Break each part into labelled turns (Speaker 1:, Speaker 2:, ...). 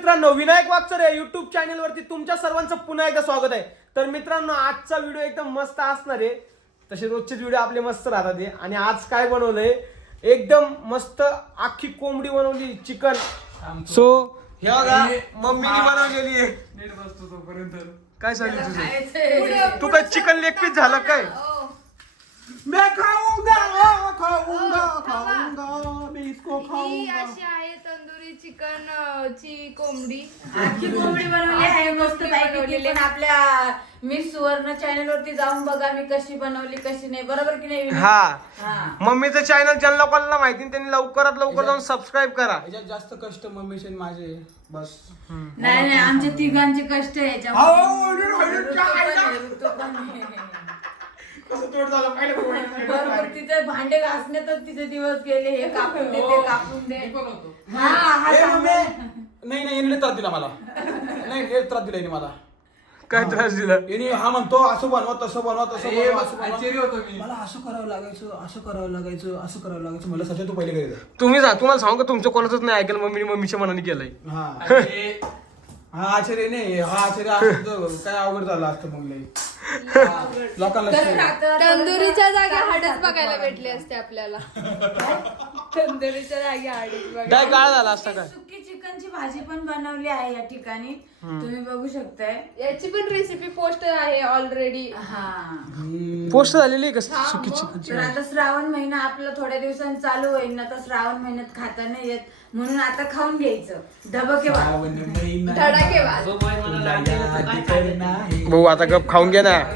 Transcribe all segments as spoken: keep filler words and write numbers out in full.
Speaker 1: मित्रांनो, विनायक वाकचर या YouTube channel वरती तुमच्या सर्वांचं पुन्हा एकदा स्वागत आहे. तर मित्रांनो, आजचा व्हिडिओ एकदम मस्त असणार आहे. तसे रोजचेच व्हिडिओ आपले मस्त राहतात. आणि आज काय बनवलंय, एकदम मस्त आखी कोंबडी बनवली, चिकन. सो हे बघा मम्मीने बनवलेली आहे.
Speaker 2: नीट बसतो तोपर्यंत.
Speaker 1: काय चालू तुझं? तू काय चिकन लेग पीस झालं काय? मैं खाऊंगा खाऊंगा खाऊंगा मैं इसको
Speaker 3: ही
Speaker 1: खाऊंगा.
Speaker 3: अशी आहे तंदुरी चिकन ची कोंबडी.
Speaker 4: आखी कोंबडी बनवली आहे मस्त पैकी. पण आपल्या मिस सुवर्ण चॅनल वरती जाऊन बघा मी कशी बनवली कशी नाही. बरोबर की नाही?
Speaker 1: हा, मम्मीचं चॅनल ज्यांना लोकांना माहिती नाही त्यांनी लवकरात लवकर जाऊन सबस्क्राईब करा.
Speaker 2: याच्यात जास्त कष्ट मम्मीचे आणि माझे बस.
Speaker 4: नाही नाही, आमच्या तिघांचे कष्ट आहे बरोबर. तिथे भांडे घासण्यातच तिचे दिवस गेले. हे कापून दे ते कापून दे. हा हा
Speaker 2: ए,
Speaker 4: सांगा.
Speaker 2: मम्मी. नाही नाही, याने त्रास दिला मला. नाही हे त्रास दिला याने मला.
Speaker 1: काय त्रास दिला?
Speaker 2: याने हा म्हणतो असं बनवा तसं बनवा तसं बनवा असं
Speaker 5: आश्चर्य
Speaker 2: बनवा.
Speaker 5: होतो मी.
Speaker 2: मला असं करावं लागायचं असं करावं लागायचं असं करावं लागायचं. मला सध्या तू पहिले घरी जा.
Speaker 1: तुम्ही जा, तुम्हाला सांगू का तुमचं कोणाचंच नाही ऐकलं. मम्मीने मम्मीच्या मनाने केलंय.
Speaker 2: हा
Speaker 5: अरे,
Speaker 2: हा आश्चर्य नाही, हा आश्चर्य असतं तर काय अवघड झालं असतं मग लई. लोकांना
Speaker 4: कसं राहतं?
Speaker 3: तंदुरीच्या जागी हाडच बघायला भेटले असते आपल्याला. तंदुरीच्या जागी हाडच
Speaker 1: काय
Speaker 3: बघायला.
Speaker 1: काळ झाला असता काय?
Speaker 4: सुकी चिकनची भाजी पण बनवली आहे या ठिकाणी. तुम्ही बघू शकताय.
Speaker 3: याची पण रेसिपी पोस्ट आहे ऑलरेडी.
Speaker 4: हा
Speaker 1: पोस्ट झालेली आहे का
Speaker 3: हा,
Speaker 1: सुकी
Speaker 3: मग.
Speaker 1: चिकन?
Speaker 4: तर आता श्रावण महिना आपला थोड्या दिवसांनी चालू होईल ना. तर श्रावण महिन्यात खाता नाही येत म्हणून आता खाऊन घ्यायचं. धबके वा
Speaker 3: धडाके वाल.
Speaker 5: जो बाई मला लागलेलं तर काय खायचं?
Speaker 1: भाऊ आता गप खाऊन घे ना.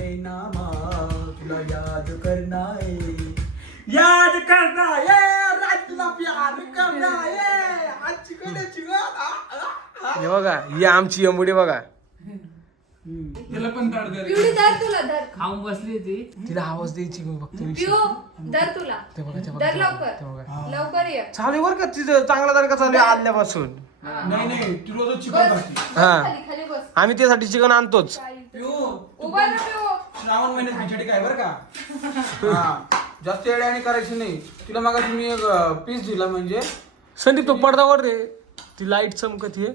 Speaker 2: तुला याद करना है, याद करना है, रातला प्यार करना है. आज चिकन आहे, चिकन. आ, आ, आ.
Speaker 1: हे बघा, ही आमची यमुडी बघा.
Speaker 5: तिला पण ताड दे रे.
Speaker 3: पिवळी धर तुला धर.
Speaker 5: खाऊन बसली ती.
Speaker 1: तिला आवाज द्यायची मी बघतो.
Speaker 3: पिऊ धर तुला.
Speaker 1: ते बघा, ते बघा,
Speaker 3: धर
Speaker 1: ते बघा,
Speaker 3: लवकर
Speaker 1: ते बघा.
Speaker 3: लवकर ये.
Speaker 1: चालू आहे बरं का तिथं, चांगला तारखा चालू आहे आल्यापासून.
Speaker 2: नाही नाही, तू रोज
Speaker 3: बस
Speaker 2: चिकन
Speaker 3: बस
Speaker 2: खाते.
Speaker 1: हा.
Speaker 3: खाली खाली बस.
Speaker 1: आम्ही त्यासाठी चिकन आणतोच.
Speaker 2: पिऊ,
Speaker 3: उभा ना पिऊ.
Speaker 2: श्रावण महिन्यात खिचडी काय बरं का? हा जास्त येड्याने करायची नाही. तिला मग मी एक पीस दिला म्हणजे
Speaker 1: संदीप तो पडदावर रे, ती लाईट चमकत आहे.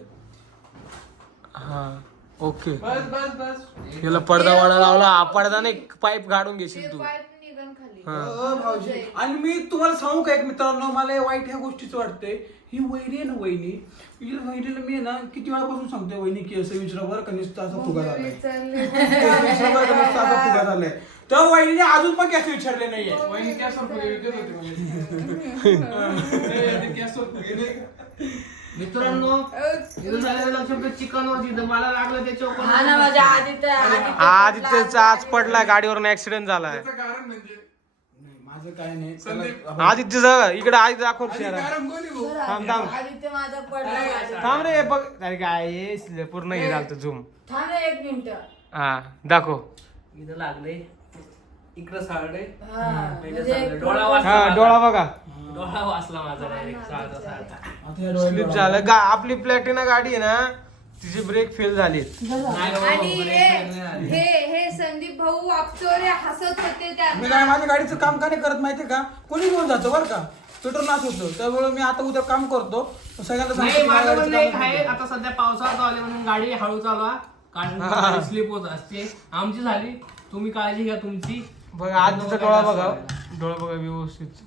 Speaker 1: हा ओके,
Speaker 5: बस बस बस.
Speaker 1: याला पडदा वाढा लावला. हा पडदा नाही, पाईप गाडून घेशील
Speaker 3: ते
Speaker 1: तू.
Speaker 3: पाय निघन खाली.
Speaker 1: हा.
Speaker 2: अ, भाऊजी. आणि मी तुम्हाला सांगू का एक मित्रांनो, मला हे वाईट ह्या गोष्टीच वाटतंय. ही वहिनी आहे ना वहिनी, ही वहिनीला मी आहे ना किती वेळापासून सांगतोय वहिनी की असं विचारा बरं का नुसतं असा फुगा झालाय.
Speaker 3: विचारले.
Speaker 2: विचारा बरं का नुसतं असा फुगा झालाय. तर वहिनीने अजून पण कॅस विचारले नाहीये.
Speaker 5: वहिनी गॅसवर फुगे विकत होती म्हणजे. ए, ते गॅसवर फुगे नाही का?
Speaker 6: मित्रांनो इथं झालेलं लक्ष चिकन वर तिथं मला लागलं त्याच्यावर
Speaker 4: हा ना माझ्या आदित्य
Speaker 1: आदित्यचा आज पडला, गाडीवरून ऍक्सिडेंट झालाय.
Speaker 5: त्याचं कारण म्हणजे
Speaker 2: नाही, माझं काय नाही.
Speaker 5: संदीप.
Speaker 2: त्याला-
Speaker 1: आदित्यचा इकडे आदित्य दाखव
Speaker 5: आणि
Speaker 1: शहरात.
Speaker 5: कारण कोणी भाऊ?
Speaker 1: थांब थांब
Speaker 4: आदित्य माझा पडला गाडीवर.
Speaker 1: थांब रे, बघ. अरे काय हे पूर्ण हे झालं झूम.
Speaker 4: थांब रे एक मिनिट.
Speaker 1: हा दाखव.
Speaker 6: इथं लागले इकडं साडे
Speaker 4: हा म्हणजे एक
Speaker 6: डोळा वाचला
Speaker 1: हा
Speaker 6: माझा.
Speaker 1: डोळा बघा,
Speaker 6: डोळा वाचला माझा डायरेक्ट साळता साळता.
Speaker 2: आता या डोळ्यात
Speaker 1: स्लिप झालं. गा आपली प्लॅटिना गाडी आहे ना, तिची ब्रेक फेल झाली.
Speaker 6: नाही बाबा,
Speaker 3: आणि
Speaker 6: बरेच
Speaker 3: हे
Speaker 6: जण आले.
Speaker 3: हे हे संदीप भाऊ वापचोरे हसत होते
Speaker 2: मी
Speaker 3: त्यांना.
Speaker 2: काय माझ्या गाडीचं काम का नाही करत माहितीये का? कोणी घेऊन जातं बरं का, पेट्रोल नाश होतं. त्यामुळे मी आता उद्या काम करतो. सगळ्यांना
Speaker 6: नाही
Speaker 2: सांगतो
Speaker 6: माझं
Speaker 2: माझ्या
Speaker 6: म्हणणं
Speaker 2: गाडीचं
Speaker 6: एक
Speaker 2: काम
Speaker 6: आहे,
Speaker 2: करतो.
Speaker 6: आता सध्या पावसाळा चालू म्हणून गाडी हळू चालवा, कारण स्लिप होत असते. आमची झाली, तुम्ही काळजी घ्या तुमची.
Speaker 1: बघा आदित्यचा डोळा बघा, डोळा बघा व्यवस्थित.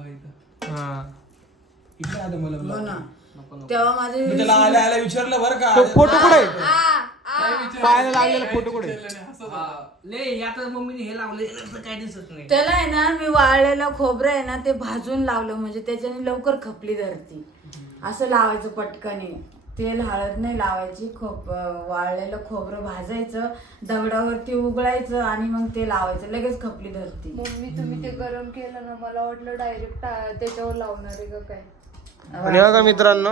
Speaker 1: हा
Speaker 2: इकडे आता मला
Speaker 4: हो ना.
Speaker 6: नको नको.
Speaker 4: तेव्हा माझे
Speaker 2: मी त्याला आल्या आल्या विचारलं बरं का.
Speaker 1: तो फोटो कुठे?
Speaker 3: आ, आ.
Speaker 1: पाहायला लागलेला फोटो कुठे?
Speaker 6: हा, लय आता मम्मीने हे लावले तर काय दिसत नाही.
Speaker 4: त्याला आहे ना मी वाळलेलं खोबरं आहे ना ते भाजून लावलं म्हणजे त्याच्याने लवकर खपली धरती. असं लावायचं पटकने. तेल हळद नाही लावायची. खोप वाळलेलं खोबरं भाजायचं, दगडावरती उगळायचं आणि मग ते लावायचं, लगेच खपली धरती.
Speaker 3: मम्मी तुम्ही ते गरम केलं ना, मला वाटलं डायरेक्ट त्याच्यावर लावणार आहे का काय.
Speaker 1: आणि बघा मित्रांनो,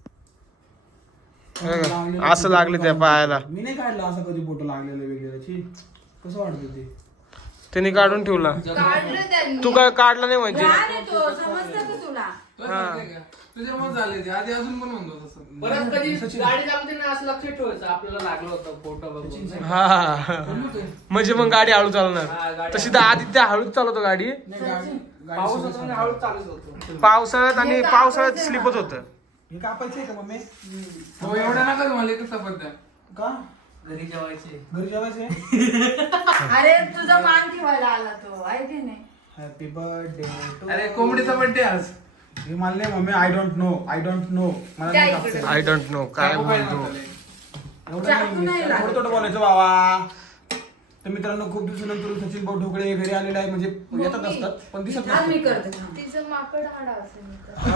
Speaker 1: बघा, असं लागले त्या पायाला.
Speaker 2: मी नाही काढला असं कधी फोटो लागलेला वगैरे. छी, कसं वाटतं ते.
Speaker 1: त्यांनी काढून ठेवला.
Speaker 3: काढलं त्यांनी.
Speaker 1: तू काय काढला नाही म्हणजे?
Speaker 4: लहान आहे तो, समजतं का तुला?
Speaker 5: तुला सांगते का? तुझ्यामुळे झाले ते. आधी अजून पण म्हणतो तसं.
Speaker 6: परत कधी गाडी चालवते ना असं लक्ष ठेवायचं, आपल्याला लागलं होतं फोटो बघून.
Speaker 1: हा म्हणजे मग गाडी हळू
Speaker 6: हा,
Speaker 1: चालवणार.
Speaker 6: गाडी
Speaker 1: तशी तर आदित्य हळूच चालवतो गाडी.
Speaker 2: नाही, गाडी- गाडी
Speaker 6: पाऊस
Speaker 2: सगळं
Speaker 6: होतो
Speaker 2: सांगतो.
Speaker 6: हळू चालत होतो.
Speaker 1: पावसाळ्यात आणि पावसाळ्यात स्लिपच होतं.
Speaker 2: हे कापायचंय का मम्मी?
Speaker 5: हो, हे नका तुम्हाला एकच चपात्या
Speaker 2: का
Speaker 6: घरी जेवायचे.
Speaker 2: घरी जेवायचे
Speaker 4: अरे तुझा मान ठेवायला आला तो आहे की नाही.
Speaker 2: हॅपी बर्थडे टू
Speaker 5: अरे कोंबडीचा बर्थडे आज.
Speaker 2: मी म्हणले mummy I don't know I don't know मला
Speaker 3: त्या
Speaker 2: नाही
Speaker 3: इकडे.
Speaker 2: कापता.
Speaker 1: आय डोंट नो काय
Speaker 5: काकू काय
Speaker 1: बोलतो.
Speaker 5: म्हणताले?
Speaker 2: एवढं
Speaker 4: चाकू
Speaker 2: नाही,
Speaker 4: नाही लागत.
Speaker 2: थोडं थोडं बोलायचं बाबा. तर मित्रांनो खूप दिवसानंतर सचिन भाऊ ढोकळे घरी आलेले आहे म्हणजे येतात असतात पण दिसत
Speaker 4: आज मी
Speaker 2: नसतात.
Speaker 4: करते थांब.
Speaker 3: तिचं माकड हाडा असेल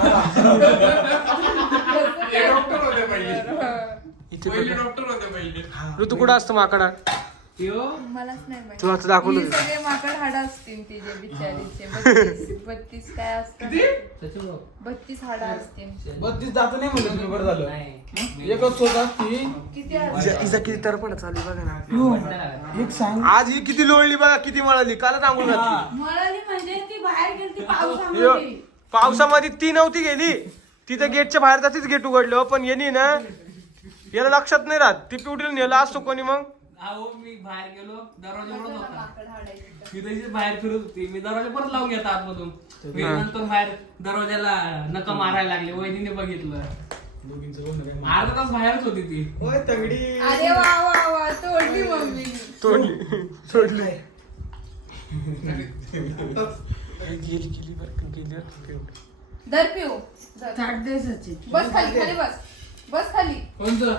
Speaker 5: हे डॉक्टर होते पहिले.
Speaker 1: इथे
Speaker 5: पहिले
Speaker 1: बघ.
Speaker 5: डॉक्टर होते पहिले.
Speaker 1: ऋतू कुठं असतो माकडा
Speaker 6: त्यो
Speaker 3: मलाच नाही माहिती.
Speaker 1: तू आता दाखवलं
Speaker 3: ही सगळे माकड हाडा असतील तिचे बिचारीचे बत्तीस बत्तीस काय असतात
Speaker 6: सचिन भाऊ.
Speaker 3: बत्तीस हाडा असतील.
Speaker 2: बत्तीस जात नाही म्हणलं तुम्ही बरं झालं
Speaker 6: नाही.
Speaker 2: एकच होता ती
Speaker 3: किती असतात?
Speaker 1: इजा किती तरपण चालू आहे बघा ना.
Speaker 2: एक सांग
Speaker 1: आज ही किती लोळली बघा किती मळाली कालच आंघोळ घातली.
Speaker 4: मळाली म्हणजे ती बाहेर गेली ती
Speaker 1: यो,
Speaker 4: पावसामध्ये.
Speaker 1: पावसामध्ये ती नव्हती गेली तिथं गेटच्या बाहेर जातीच गेट उघडलं पण येणी ना याला लक्षात नाही राहत ती पिवटीला नेला असतो कोणी मग.
Speaker 6: अहो मी बाहेर गेलो दरवाजा उघडत होता.
Speaker 3: माकड हाडा इथं.
Speaker 6: मी तशीच बाहेर फिरत होती मी दरवाजा परत लावून घेता आतमधून. मी नंतर बाहेर दरवाजाला नका मारायला लागले वहिनीने बघितलं.
Speaker 2: दोघींचं बोलणं काय
Speaker 6: अर्धा तास बाहेरच होती ती.
Speaker 2: ओय तगडी
Speaker 3: अरे वा वा वा तोडली मम्मी.
Speaker 1: तोडली तोडली गेली गेली बरं का, गेली बरं का पिवळी.
Speaker 3: दर पिऊ दर.
Speaker 4: ताट दे सचिन.
Speaker 3: बस खाली खाली बस बस खाली.
Speaker 5: कोणतं?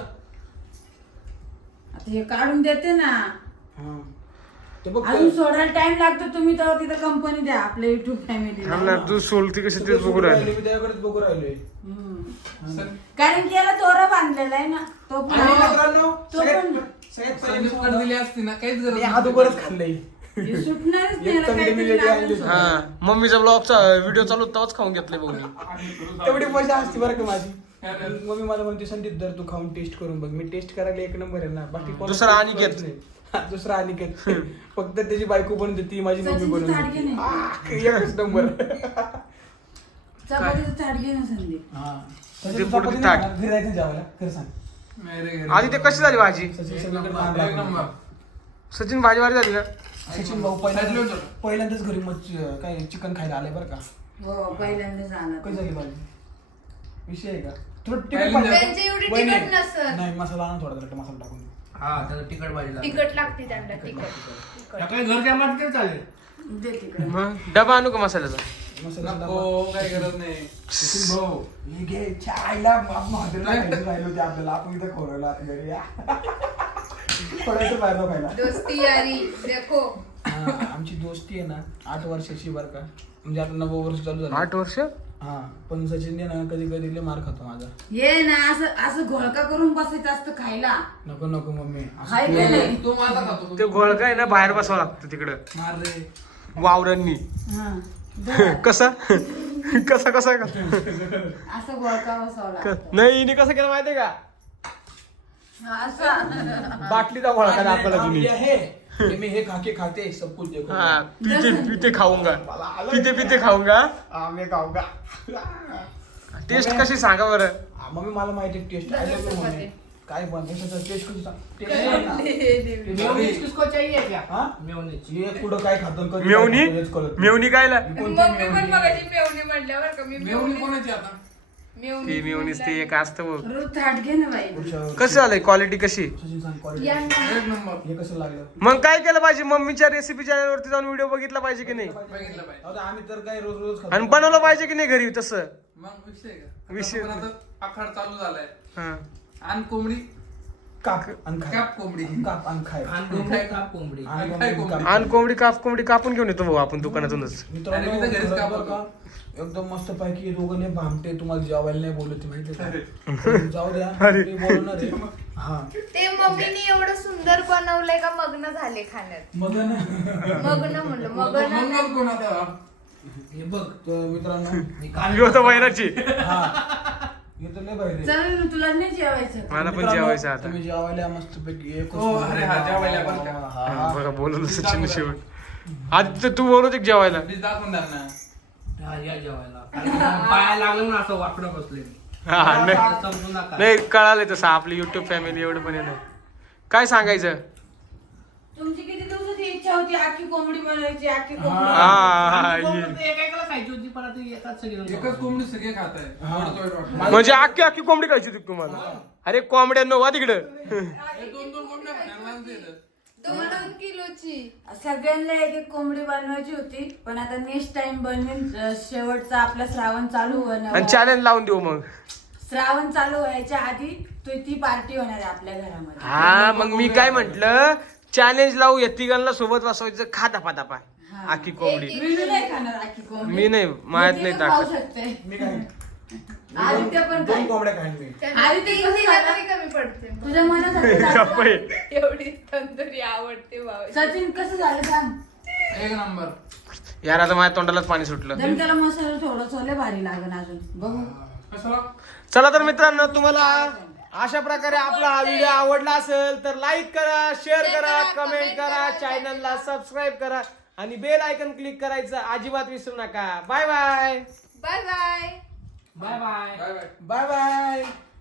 Speaker 4: आता हे काढून देते ना.
Speaker 2: हा. ते बघ
Speaker 4: अजून सोडायला टाइम लागतो तुम्ही तेव्हा तिथं कंपनी द्या आपल्या युट्यूब फॅमिलीला.
Speaker 1: थांब ना, तू सोलती कशी तेच बघू राहिली.
Speaker 2: मी त्याकडे बघू राहिलोय
Speaker 4: कारण की याला तोरा बांधलेला आहे ना तो पण
Speaker 2: आणि मित्रांनो
Speaker 4: तो पण
Speaker 2: सगळ्यात- सगळ्यात
Speaker 5: सगळी
Speaker 2: पहिले
Speaker 5: उकड दिली असती ना काहीच गरज
Speaker 2: मी
Speaker 5: नसती.
Speaker 2: अगोदरच खाल्लंय
Speaker 4: हे सुटणारच नाही
Speaker 2: एक
Speaker 4: याला
Speaker 2: तंगडी
Speaker 4: काहीतरी
Speaker 2: मिलेली
Speaker 4: लागेल
Speaker 2: आणली.
Speaker 4: सोडायला.
Speaker 1: हा मम्मीचा ब्लॉगचा व्हिडिओ चालू तेव्हाच खाऊन घेतले बघ मी.
Speaker 2: तेवढी मजा असते बरं का माझी. मम्मी मला म्हणते संदीप जर तू खाऊन टेस्ट करून बघ मी टेस्ट करायला एक नंबर आहे ना बाकी कोणाला
Speaker 1: दुसरा
Speaker 2: taste
Speaker 1: अनिकेत.
Speaker 2: करत नाही. हा, दुसरा अनिकेत फक्त त्याची बायको बनवते ती माझी मम्मी
Speaker 4: सचिनचं झाड
Speaker 2: बनवते
Speaker 4: घे नाही.
Speaker 2: आह, एकच नंबर
Speaker 4: चपातीचं ताट घे ना संदीप.
Speaker 2: हा
Speaker 1: ते
Speaker 2: सचिन
Speaker 1: पुढे
Speaker 2: चपाती
Speaker 1: ताट.
Speaker 2: नाही खाणार, घरी जायचं जेवायला खरं सांग
Speaker 5: नाही रे, घरी.
Speaker 1: आधी ते कशी झाली भाजी
Speaker 2: सचिन
Speaker 5: एक
Speaker 2: सगळीकडे
Speaker 5: नंबर,
Speaker 2: मान
Speaker 5: एक
Speaker 2: लागलं.
Speaker 5: नंबर.
Speaker 1: सचिन भाजीवारी झाली का.
Speaker 2: सचिन भाऊ
Speaker 5: साजलं
Speaker 2: पहिल्यांदाच
Speaker 5: होतं.
Speaker 2: पहिल्यांदाच घरी मच्छी काय चिकन खायला आले बरं का
Speaker 4: हो पहिल्यांदाच आला
Speaker 2: कशी झाली भाजी विषय आहे का थोडं तिखट
Speaker 5: पहिल्यांदा-
Speaker 2: पाहिजे.
Speaker 3: त्यांची एवढी
Speaker 2: वहिनी,
Speaker 3: तिखट नसत.
Speaker 2: नाही मसाला आणा थोडा जरा मसाला टाकून दे.
Speaker 6: हा त्याचं तिखट भाजी लागते.
Speaker 3: तिखट लागते त्यांना तिखट.
Speaker 6: सकाळी घरच्या मात्र चालेल.
Speaker 4: दे तिकडे.
Speaker 1: मग डबा आणू का मसाल्याचा.
Speaker 2: मसाला
Speaker 5: नको काही गरज नाही.
Speaker 2: सचिन भाऊ हे घे चायला हॉटेलला खायचं राहिलं होते आपल्याला आपण इथं खोरवलं आता घरी या थोड्याचं बाहेर खायला
Speaker 3: दोस्ती यारी देखो.
Speaker 2: हा, आमची दोस्ती आहे ना आठ वर्षाची बरं का म्हणजे आता नवं वर्ष चालू झालं
Speaker 1: आठ वर्ष
Speaker 2: हा पण सचिन ना कधी कधी लय मार खातो माझा
Speaker 4: ये ना असं असं घोळका करून बसायचं असतं खायला.
Speaker 2: नको नको मम्मी असं
Speaker 4: हाय
Speaker 2: तू-
Speaker 4: का नाही?
Speaker 5: तू मला खातो.
Speaker 1: ते गोळका आहे ना बाहेर बसावं लागतं तिकडं
Speaker 2: मार रे
Speaker 1: वावरांनी.
Speaker 4: हा. दे.
Speaker 1: कसा कसा कसा का
Speaker 4: असं घोळका बसावं लागतं.
Speaker 1: नाही हिने कसं केलं माहितीये का
Speaker 4: असं
Speaker 1: बाटलीचा गोळका दाखवला
Speaker 2: हा,
Speaker 1: तिने.
Speaker 2: ये हे हे मी हे खाके खाते सब कुछ देखो
Speaker 1: हा पिते पिते खाऊंगा पिते पिते खाऊंगा.
Speaker 2: हा, मी खाऊ का
Speaker 1: टेस्ट कशी सांगा बरं.
Speaker 2: हा, मम्मी मला माहिती taste I love you mummy काय बनवायचं टेस्ट कशी सांग
Speaker 6: मेयोनीज किसको चाहिए क्या.
Speaker 2: हा
Speaker 6: मेयोनीज.
Speaker 2: हे कुठं काय खातं कधी
Speaker 1: मेवणी
Speaker 2: काय खातं हेच कळत नाही.
Speaker 1: मेवणी कायला
Speaker 2: कोणती
Speaker 3: मम्मी पण
Speaker 2: मेवणी?
Speaker 3: मगाशी मेवणी म्हटल्यावर का मी
Speaker 5: मेवणी
Speaker 3: मेवणी
Speaker 5: कोणाची आता?
Speaker 1: ती मेवणीच ते एक असतं बघ.
Speaker 4: रोज ताट घे ना बाई.
Speaker 2: पुढच्या-
Speaker 1: कसं झालंय क्वालिटी कशी.
Speaker 2: सचिन सांग quality.
Speaker 3: यांना
Speaker 5: एक नंबर.
Speaker 2: हे कसं लागलं
Speaker 1: मग काय केलं पाहिजे मम्मीच्या रेसिपी चॅनल वरती जाऊन व्हिडिओ बघितला पाहिजे की नाही
Speaker 5: बघितलं पाहिजे.
Speaker 2: अहो, आम्ही तर काय रोज रोज खातो.
Speaker 1: आणि बनवलं पाहिजे की नाही घरी तसं.
Speaker 5: मग विषय आहे का?
Speaker 1: विषय-
Speaker 5: आता पण आता आखाड चालू झालाय.
Speaker 1: हा.
Speaker 5: आण कोंबडी
Speaker 2: काप आणि खाय
Speaker 5: काप कोंबडी.
Speaker 2: काप आणि खाय
Speaker 6: आणि कोंबडी काप कोंबडी.
Speaker 2: आणि
Speaker 5: आणि खाय
Speaker 2: कोंबडी
Speaker 5: कोंबडी.
Speaker 2: काप.
Speaker 1: आणि कोंबडी काप कोंबडी कापून घेऊन येतो भाऊ आपण दुकानातूनच.
Speaker 2: मित्रांनो,
Speaker 5: आणि मी तर घरीच
Speaker 2: खरं
Speaker 5: कापतो.
Speaker 2: बरं का, एकदम मस्त पैकी दोघं लय भामटे तुम्हाला जेवायला नाही बोलत माहिती का जाऊ द्या
Speaker 1: अरे.
Speaker 2: मी बोलणार आहे हा
Speaker 3: ते मम्मीने एवढं सुंदर बनवलंय का मग्न झाले खाण्यात.
Speaker 2: मग ना
Speaker 3: मग्न म्हणलं मग्न
Speaker 5: मंगल कोण आता?
Speaker 6: हे बघ
Speaker 2: तर मित्रांनो
Speaker 6: मी
Speaker 1: मी होतो बैराची.
Speaker 2: हा हे तर लय भारी
Speaker 4: चल ना, तुला नाही जेवायचं.
Speaker 1: मला पण
Speaker 2: मित्रांनो,
Speaker 1: जेवायचं आता.
Speaker 2: तुम्ही जेवायला मस्त पैकी एक
Speaker 5: हो, अरे हा, जेवायला बरं का.
Speaker 2: हा,
Speaker 1: हा,
Speaker 2: हा.
Speaker 1: बघा बोलवलं सचिन शेवट. आधी तर तू बोलवते की जेवायला.
Speaker 5: मी दाखवून द्या ना.
Speaker 6: हा, या जेवायला. कारण की पाया लागलं म्हणून असं वाकडं बसले मी.
Speaker 1: हा, नाही
Speaker 6: आता समजू नका.
Speaker 1: नाही कळालंय तसं आपली युट्यूब फॅमिली एवढं पण आहे नाही. काय सांगायचं
Speaker 4: तुमची किती दिवसाची इच्छा इच्छा होती आखी कोंबडी बनवायची आखी कोंबडी
Speaker 1: हा,
Speaker 6: कोंबडी
Speaker 1: ये.
Speaker 6: तर एकेकाला खायची होती पण आता एकाच सगळी
Speaker 5: एकच कोंबडी सगळे खात आहे
Speaker 1: म्हणजे अख्खी अख्खी कोंबडी खायची होती तुम्हाला अरे कोंबड्या वा तिकडं
Speaker 5: दोन दोन कोंबड्या खाणार माणसं येतात.
Speaker 3: दोन दोन किलोची
Speaker 4: सगळ्यांना एक एक कोंबडी बनवायची होती पण आता नेक्स्ट टाइम बनवेन अं, शेवटचा आपला श्रावण चालू
Speaker 1: आणि
Speaker 4: होणार
Speaker 1: चॅलेंज लावून देऊ मग
Speaker 4: श्रावण चालू व्हायच्या आधी तो ती पार्टी होणार आहे आपल्या घरामध्ये
Speaker 1: हा मग मी काय म्हंटल चॅलेंज लावू या तिघांना सोबत बसवायचं खा धापा धापा
Speaker 4: हा.
Speaker 1: आखी कोंबडी
Speaker 4: मी नाही खाणार आखी कोंबडी
Speaker 1: मी नाही, माझ्यात नाही
Speaker 4: मी ते खाऊ
Speaker 1: ताकद.
Speaker 4: शकते
Speaker 2: मी काय
Speaker 4: आदित्य पण
Speaker 2: दोन
Speaker 4: काय?
Speaker 2: कोंबड्या खाईन मी
Speaker 4: आधी ते कसं
Speaker 3: तिला
Speaker 4: झालं?
Speaker 3: तरी कमी पडते
Speaker 4: तुझ्या मनात
Speaker 1: गप्प आहे.
Speaker 3: एवढी तंदुरी आवडते भाऊ
Speaker 4: सचिन कसं झालं सांग
Speaker 5: एक नंबर
Speaker 1: यार आता माझ्या तोंडालाच पाणी सुटलं
Speaker 4: दम त्याला मसाला थोडं लय भारी लागन अजून बघू
Speaker 5: कशाला
Speaker 1: चला तर मित्रांनो तुम्हाला अशा प्रकारे आपला हा व्हिडिओ आवडला असेल तर लाईक करा शेअर करा कमेंट करा चॅनलला सबस्क्राईब करा आणि बेल आयकन क्लिक करायचं अजिबात विसरू नका bye bye
Speaker 3: bye bye
Speaker 6: bye bye
Speaker 5: bye bye
Speaker 2: bye bye